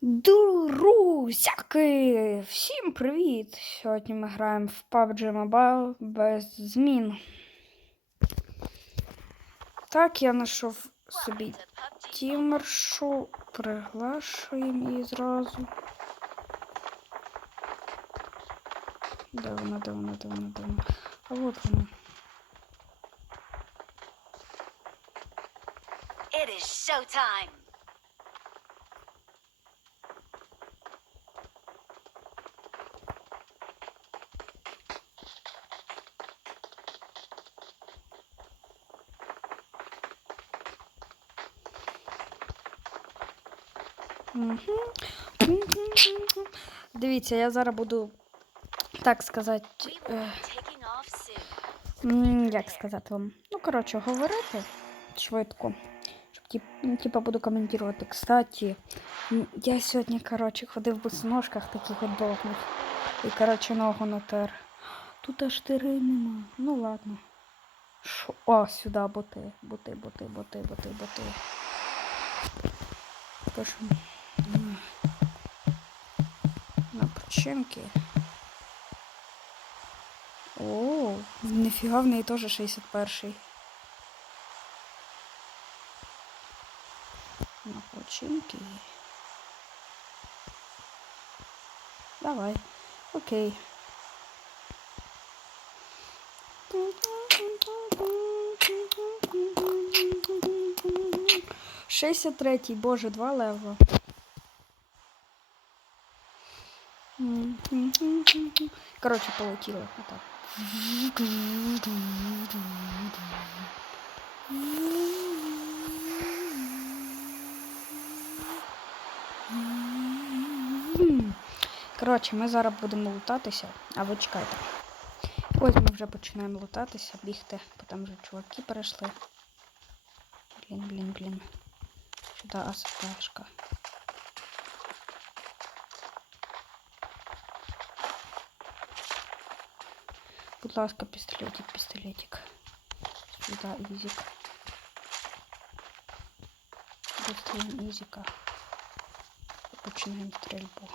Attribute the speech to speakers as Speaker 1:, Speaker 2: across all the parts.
Speaker 1: Друзяки! Всім привіт! Сьогодні ми граємо в PUBG Mobile без змін. Так, я знайшов собі тімершу, приглашуємо її зразу. Де вона, де вона, де вона, де вона? А от вона.
Speaker 2: It is showtime.
Speaker 1: Дивіться, я зараз буду, так сказати, е, Як сказати вам? Ну, коротше, говорити швидко. Тип, ну, типа, буду коментувати. Кстати, я сьогодні, коротше, ходив в босоножках таких от довгих. І, коротше, ногу натер. Тут аж тири нема. Ну ладно. Шо? О, сюди боти. Боти, боти, боти, боти, боти. Пишемо. На. О, ніфіга в неї теж 61-й. На починки. Давай. Окей. Шестьдесят третій, боже, два лева. Коротше, полетіли. Отак. Коротше, ми зараз будемо лутатися, а ви чекайте. Ось ми вже починаємо лутатися, бігти, бо там вже чуваки перейшли. Блін, блін, блін. Сюди АСПшка. Будь ласка, пістолетик, пістолетик. Сюда ізик. Достаємо ізика. Починаємо стрільбу.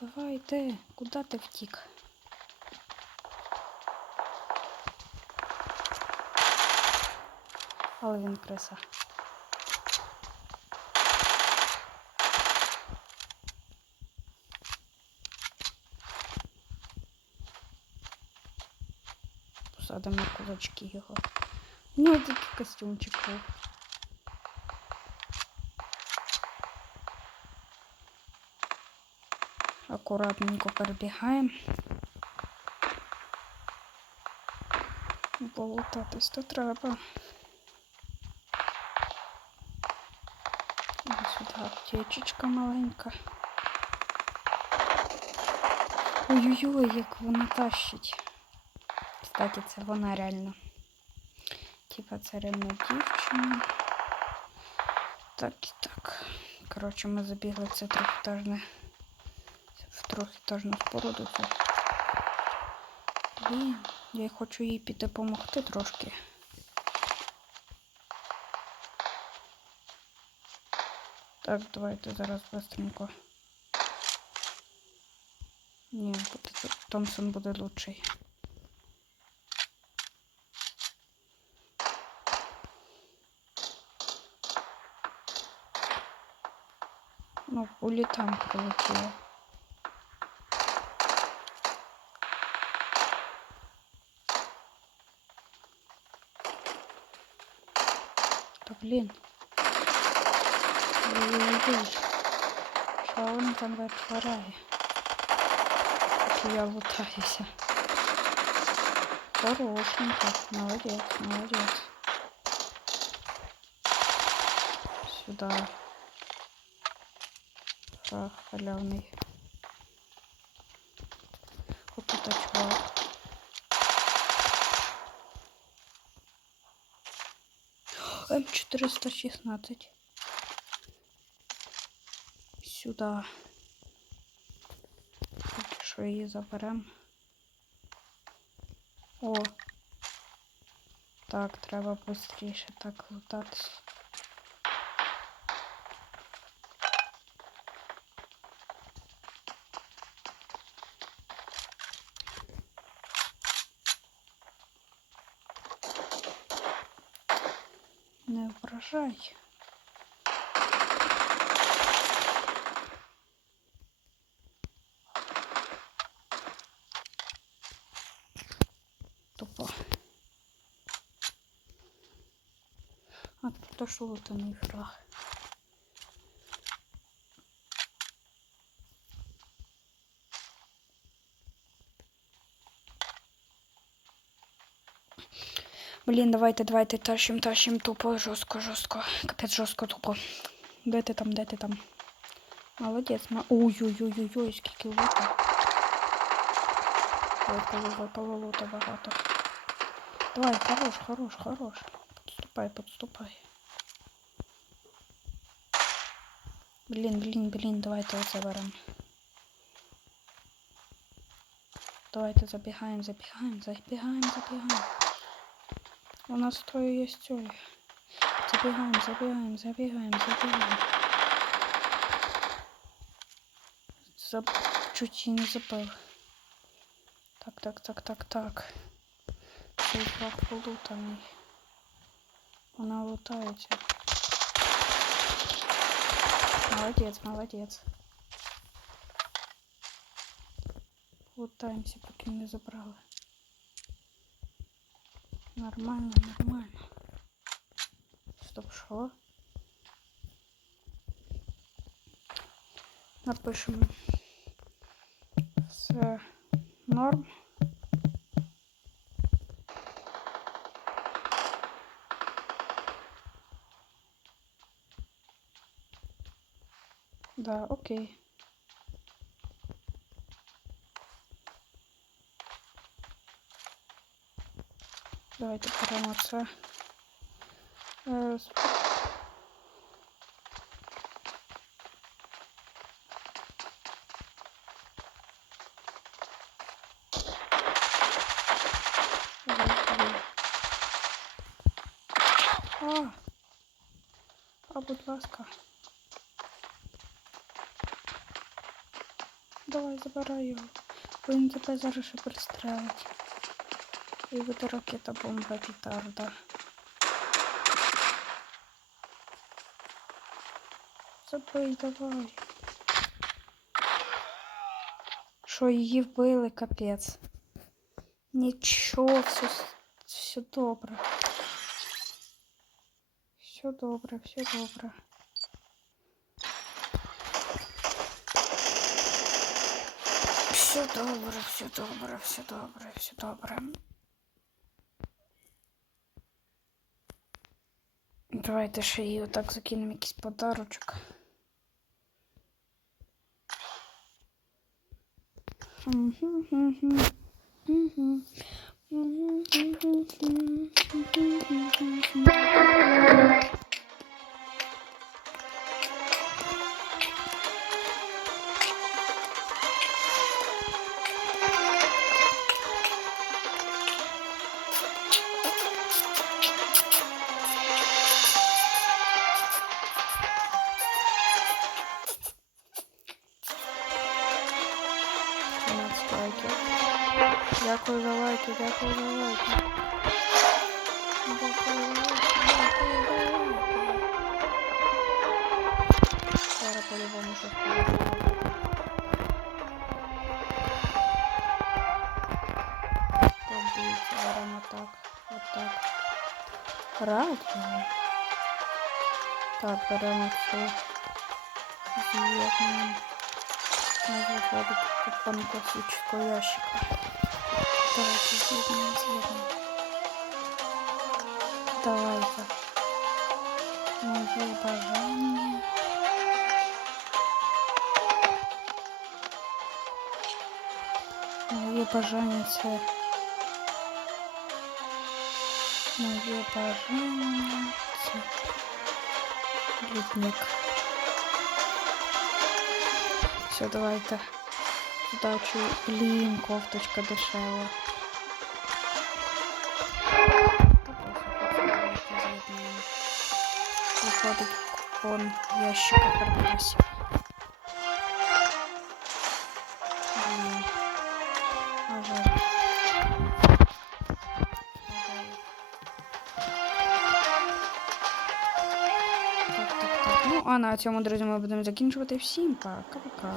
Speaker 1: Давай ти, куди ти втік? Але він криса. Посадимо на кулачки його. Ну, такий костюмчик був. Акуратненько перебігаємо. Полутатись то треба. Ось сюди аптечечка маленька. Ой-ой-ой, як вона тащить. Кстати, це вона реально. Типа це реально дівчина. Так і так. Коротше, ми забігли це трьохетажне в трьохетажну споруду. Блін, я хочу їй піти допомогти трошки. Так, давайте зараз быстренько. Ні, Томпсон буде лучший. Ну, пулі там прилетіло. Та блін. Ой-ой-ой. Що він там витворяє? Поки я лутаюся. Хорошенько. Молодець, молодець. Сюда. Ах, халявний. Вот это чувак. М416. Сюда. Поки що її заберемо. О. Так, треба швидше так лутатись. Не вражай. Тупо. А тут теж лутаний фраг. Блін, давайте, давайте тащим, тащим тупо, жорстко, жорстко. Капець жорстко тупо. Де ти там, де ти там? Молодець, ма. Ой-ой-ой-ой, скільки лута. Випало, випало лута багато. Давай, хорош, хорош, хорош. Подступай, подступай. Блін, блін, блін, давайте оце беремо. Давайте забігаємо, забігаємо, забігаємо, забігаємо. У нас троє є стюлі. Забігаємо, забігаємо, забігаємо, забігаємо. Заб... Чуть і не забив. Так, так, так, так, так. Цей флаг полутаний. Вона лутається. Молодець, молодець. Лутаємося, поки не забрали. Нормально, нормально. Стоп, що? Напишемо. Все норм. Да, окей. Давайте беремо це. Давай. А, а, будь ласка. Давай, забирай його. Він тебе зараз ще. І буде ракета бомба петарда. Забий, давай. Що її вбили, капець. Нічого, все, с- все добре. Все добре, все добре. Все добре, все добре, все добре, все добре. Давайте ще їй отак закинемо якийсь подарочок. Тринадцять лайків. Дякую за лайки, дякую за лайки. Дякую за лайки, дякую за лайки. Зараз по-любому щось буде. Подивіться, беремо так, отак. Радіо. Так, беремо цю з'єднуємо. Не выходит купон классического ящика. Давайте съедем, съедем. Давайте. Моє бажання. Моє бажання це. Моє бажання це. Літник. Все, давайте. Удачу. Блін, кофточка дешева. Виходить купон ящика так. Ну, а на цьому, друзі, ми будемо закінчувати. Всім пока-пока.